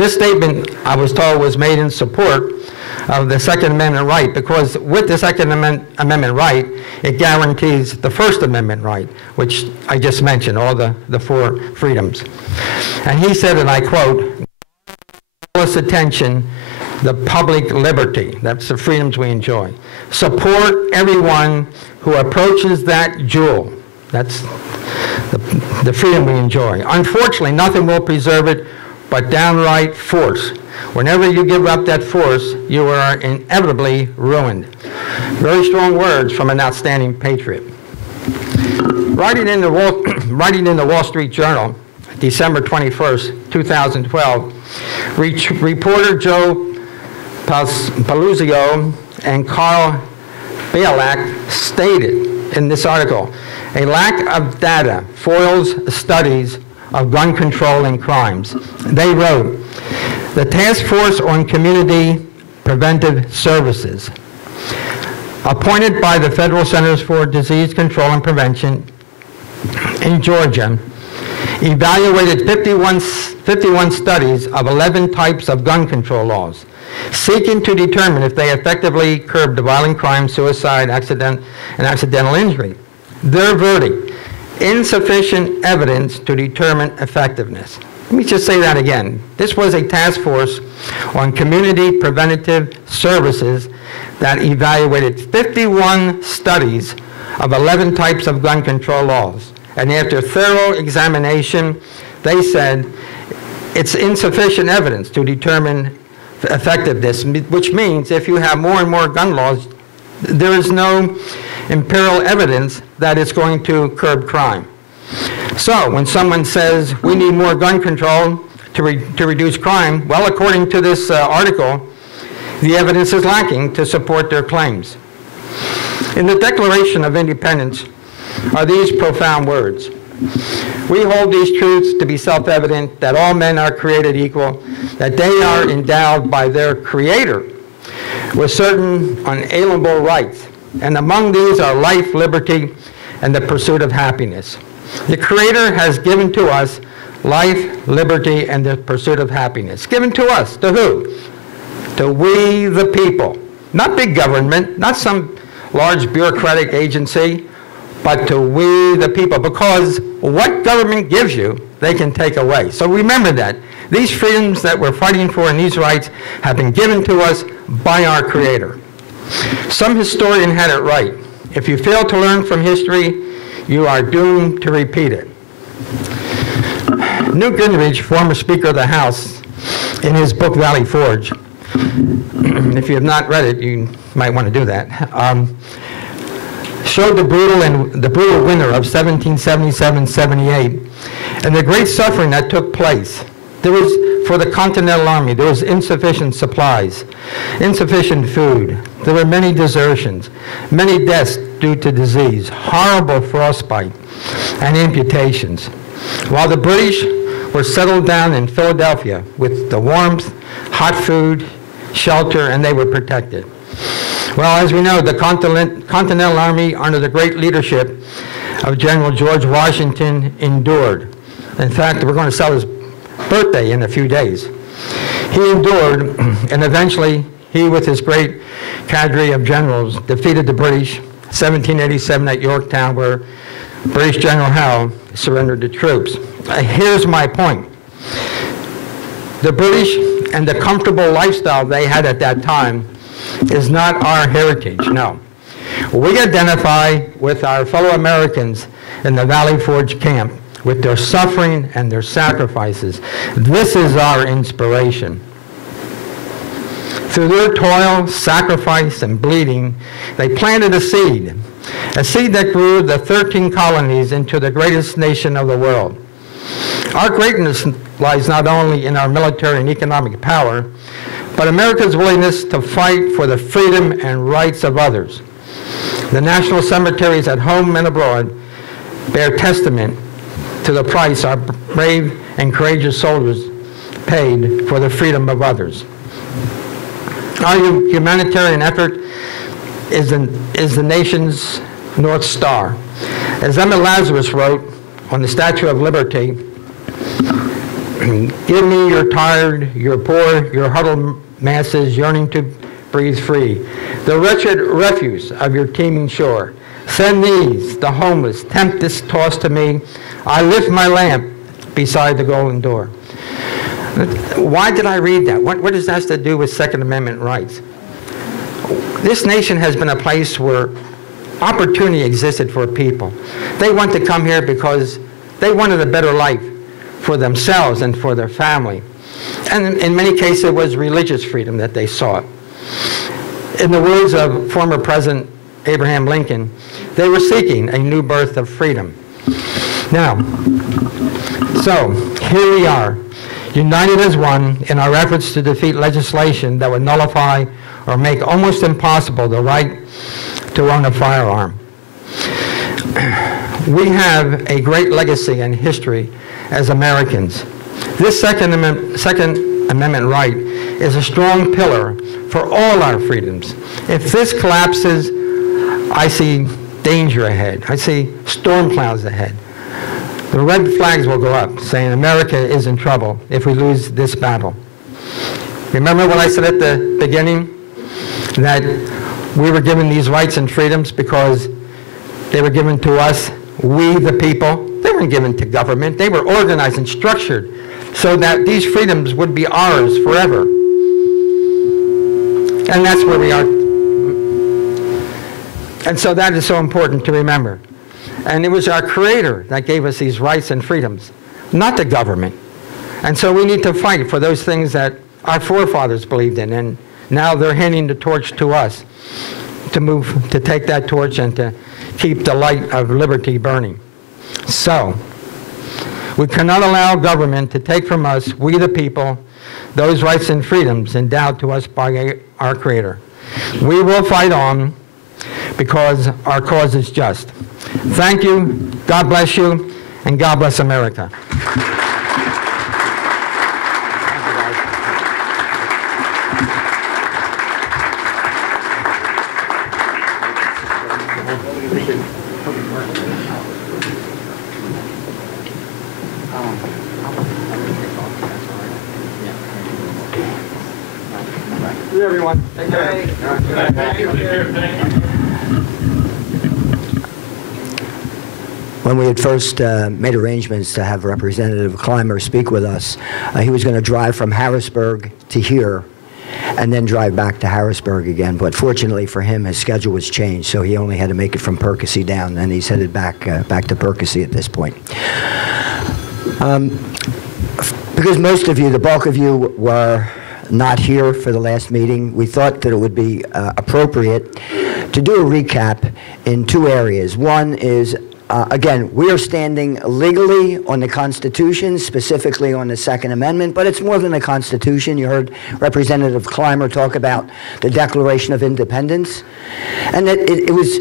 This statement, I was told, was made in support of the Second Amendment right, because with the Second Amendment right, it guarantees the First Amendment right, which I just mentioned, all the four freedoms. And he said, and I quote, "Close attention, the public liberty," that's the freedoms we enjoy. "Support everyone who approaches that jewel," that's the freedom we enjoy. "Unfortunately, nothing will preserve it but downright force. Whenever you give up that force, you are inevitably ruined." Very strong words from an outstanding patriot. Writing in the Wall Street Journal, December 21st, 2012, reporter Joe Palazzolo and Carl Bialak stated in this article, "A lack of data foils studies of gun control and crimes." They wrote, "The Task Force on Community Preventive Services, appointed by the Federal Centers for Disease Control and Prevention in Georgia, evaluated 51 studies of 11 types of gun control laws, seeking to determine if they effectively curbed violent crime, suicide, and accidental injury. Their verdict: insufficient evidence to determine effectiveness." Let me just say that again. This was a task force on community preventative services that evaluated 51 studies of 11 types of gun control laws. And after thorough examination, they said it's insufficient evidence to determine effectiveness, which means if you have more and more gun laws, there is no empirical evidence that it's going to curb crime. So when someone says we need more gun control to reduce crime, well, according to this article, the evidence is lacking to support their claims. In the Declaration of Independence are these profound words: "We hold these truths to be self-evident, that all men are created equal, that they are endowed by their Creator with certain unalienable rights, and among these are life, liberty, and the pursuit of happiness." The Creator has given to us life, liberty, and the pursuit of happiness. Given to us. To who? To we the people. Not big government, not some large bureaucratic agency, but to we the people. Because what government gives you, they can take away. So remember that. These freedoms that we're fighting for and these rights have been given to us by our Creator. Some historian had it right. If you fail to learn from history, you are doomed to repeat it. Newt Gingrich, former Speaker of the House, in his book Valley Forge, if you have not read it, you might want to do that, showed the brutal winter of 1777-78 and the great suffering that took place. There was, for the Continental Army, there was insufficient supplies, insufficient food. There were many desertions, many deaths due to disease, horrible frostbite, and amputations. While the British were settled down in Philadelphia with the warmth, hot food, shelter, and they were protected. Well, as we know, the Continental Army, under the great leadership of General George Washington, endured. In fact, we're going to celebrate his birthday in a few days. He endured, and eventually he, with his great cadre of generals, defeated the British 1787 at Yorktown, where British General Howe surrendered the troops. Here's my point. The British and the comfortable lifestyle they had at that time is not our heritage, no. We identify with our fellow Americans in the Valley Forge camp, with their suffering and their sacrifices. This is our inspiration. Through their toil, sacrifice, and bleeding, they planted a seed that grew the 13 colonies into the greatest nation of the world. Our greatness lies not only in our military and economic power, but America's willingness to fight for the freedom and rights of others. The national cemeteries at home and abroad bear testament to the price our brave and courageous soldiers paid for the freedom of others. Our humanitarian effort is the nation's North Star. As Emma Lazarus wrote on the Statue of Liberty, Give me your tired, your poor, your huddled masses yearning to breathe free, the wretched refuse of your teeming shore. Send these, the homeless, tempest tossed to me. I lift my lamp beside the golden door. Why did I read that? What does that have to do with Second Amendment rights? This nation has been a place where opportunity existed for people. They want to come here because they wanted a better life for themselves and for their family. And in many cases, it was religious freedom that they sought. In the words of former President Abraham Lincoln, they were seeking a new birth of freedom. Now, so here we are, united as one in our efforts to defeat legislation that would nullify or make almost impossible the right to own a firearm. We have a great legacy and history as Americans. This Second Amendment right is a strong pillar for all our freedoms. If this collapses, I see danger ahead. I see storm clouds ahead. The red flags will go up saying America is in trouble if we lose this battle. Remember what I said at the beginning? That we were given these rights and freedoms because they were given to us, we the people. They weren't given to government. They were organized and structured so that these freedoms would be ours forever. And that's where we are. And so that is so important to remember. And it was our Creator that gave us these rights and freedoms, not the government. And so we need to fight for those things that our forefathers believed in, and now they're handing the torch to us to take that torch and to keep the light of liberty burning. So, we cannot allow government to take from us, we the people, those rights and freedoms endowed to us by our Creator. We will fight on because our cause is just. Thank you, God bless you, and God bless America. Everyone. Take care. When we had first made arrangements to have Representative Clymer speak with us, he was going to drive from Harrisburg to here and then drive back to Harrisburg again. But fortunately for him, his schedule was changed, so he only had to make it from Percy down, and he's headed back to Percy at this point. Because most of you, the bulk of you, were not here for the last meeting, we thought that it would be appropriate to do a recap in two areas. One is, again, we are standing legally on the Constitution, specifically on the Second Amendment, but it's more than the Constitution. You heard Representative Clymer talk about the Declaration of Independence. And it was,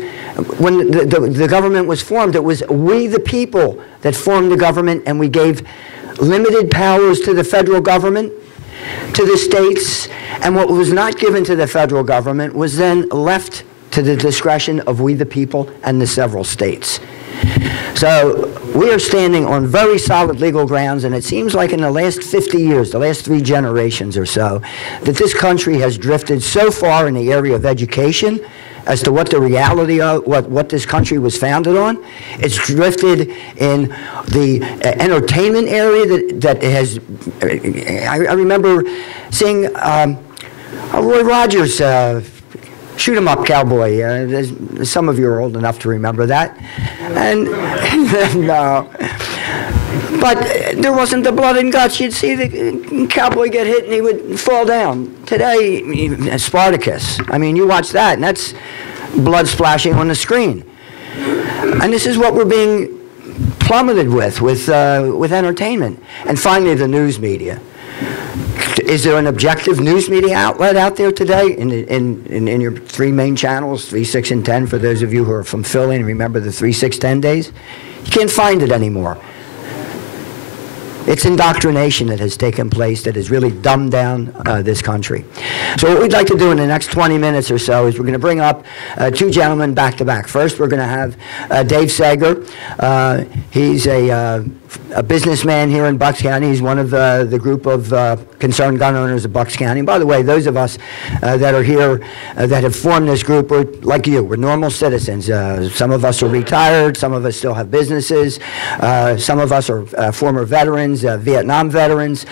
when the government was formed, it was we the people that formed the government, and we gave limited powers to the federal government, to the states, and what was not given to the federal government was then left to the discretion of we the people and the several states. So we are standing on very solid legal grounds, and it seems like in the last 50 years, the last 3 generations or so, that this country has drifted so far in the area of education as to what the reality of what this country was founded on. It's drifted in the entertainment area that has, I remember seeing Roy Rogers, Shoot 'em Up Cowboy. Some of you are old enough to remember that. And no. But there wasn't the blood and guts. You'd see the cowboy get hit and he would fall down. Today, Spartacus. I mean, you watch that, and that's blood splashing on the screen. And this is what we're being plummeted with entertainment. And finally, the news media. Is there an objective news media outlet out there today in your 3 main channels, 3, 6, and 10, for those of you who are from Philly and remember the 3, 6, 10 days? You can't find it anymore. It's indoctrination that has taken place that has really dumbed down this country. So what we'd like to do in the next 20 minutes or so is we're going to bring up two gentlemen back to back. First, we're going to have Dave Sager. He's a businessman here in Bucks County. He's one of the group of concerned gun owners of Bucks County. And by the way, those of us that are here that have formed this group, we're like you. We're normal citizens. Some of us are retired. Some of us still have businesses. Some of us are former veterans, Vietnam veterans,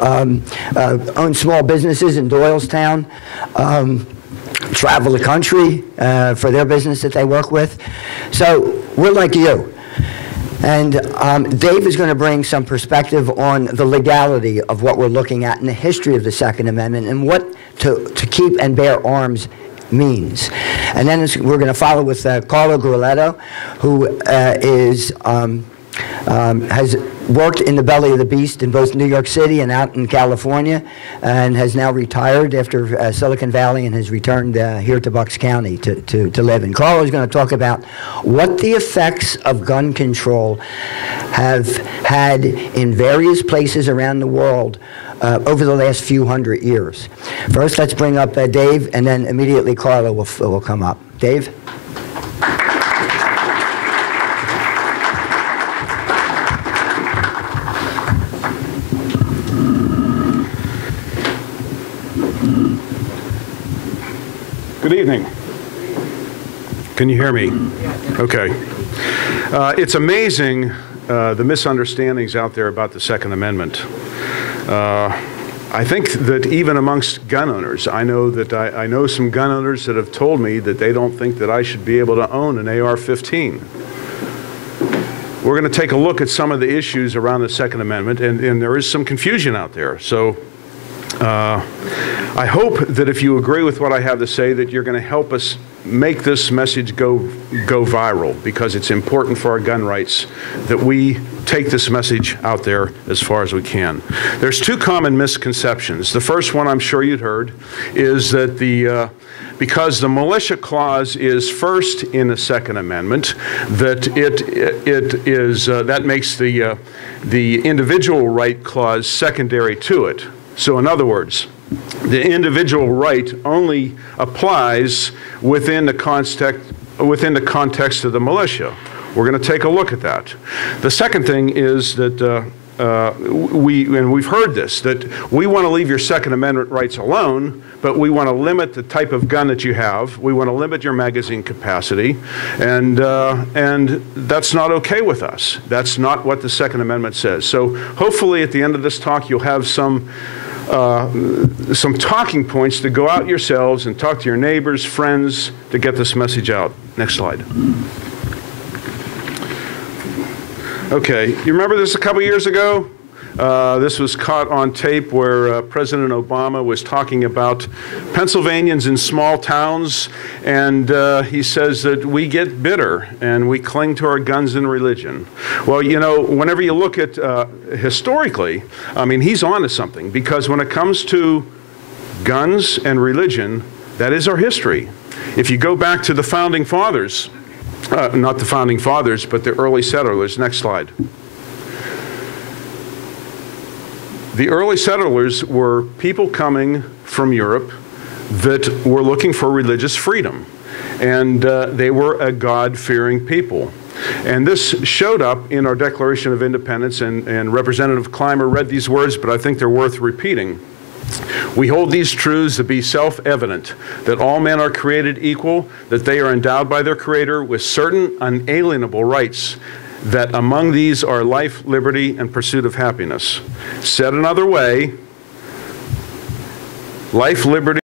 own small businesses in Doylestown, travel the country for their business that they work with. So we're like you. And Dave is going to bring some perspective on the legality of what we're looking at in the history of the Second Amendment and what to keep and bear arms means. And then we're going to follow with Carlo Gruletto, who has worked in the belly of the beast in both New York City and out in California, and has now retired after Silicon Valley and has returned here to Bucks County to live. And Carlo is going to talk about what the effects of gun control have had in various places around the world over the last few hundred years. First, let's bring up Dave, and then immediately Carlo will come up. Dave? Good evening. Can you hear me? Okay. It's amazing the misunderstandings out there about the Second Amendment. I think that even amongst gun owners, I know some gun owners that have told me that they don't think that I should be able to own an AR-15. We're going to take a look at some of the issues around the Second Amendment, and there is some confusion out there. So I hope that if you agree with what I have to say, that you're going to help us make this message go viral, because it's important for our gun rights that we take this message out there as far as we can. There's two common misconceptions. The first one, I'm sure you'd heard, is that because the militia clause is first in the Second Amendment, that that makes the individual right clause secondary to it. So in other words, the individual right only applies within the context of the militia. We're going to take a look at that. The second thing is that we've heard this, that we want to leave your Second Amendment rights alone, but we want to limit the type of gun that you have. We want to limit your magazine capacity, and that's not okay with us. That's not what the Second Amendment says. So hopefully at the end of this talk you'll have some talking points to go out yourselves and talk to your neighbors, friends, to get this message out. Next slide. Okay, you remember this a couple years ago? This was caught on tape where President Obama was talking about Pennsylvanians in small towns, and he says that we get bitter and we cling to our guns and religion. Well, you know, whenever you look at historically, I mean, he's on to something, because when it comes to guns and religion, that is our history. If you go back to the Founding Fathers, not the Founding Fathers, but the early settlers. Next slide. The early settlers were people coming from Europe that were looking for religious freedom, and they were a God-fearing people. And this showed up in our Declaration of Independence, and Representative Clymer read these words, but I think they're worth repeating. We hold these truths to be self-evident, that all men are created equal, that they are endowed by their Creator with certain unalienable rights, that among these are life, liberty, and pursuit of happiness. Said another way, life, liberty,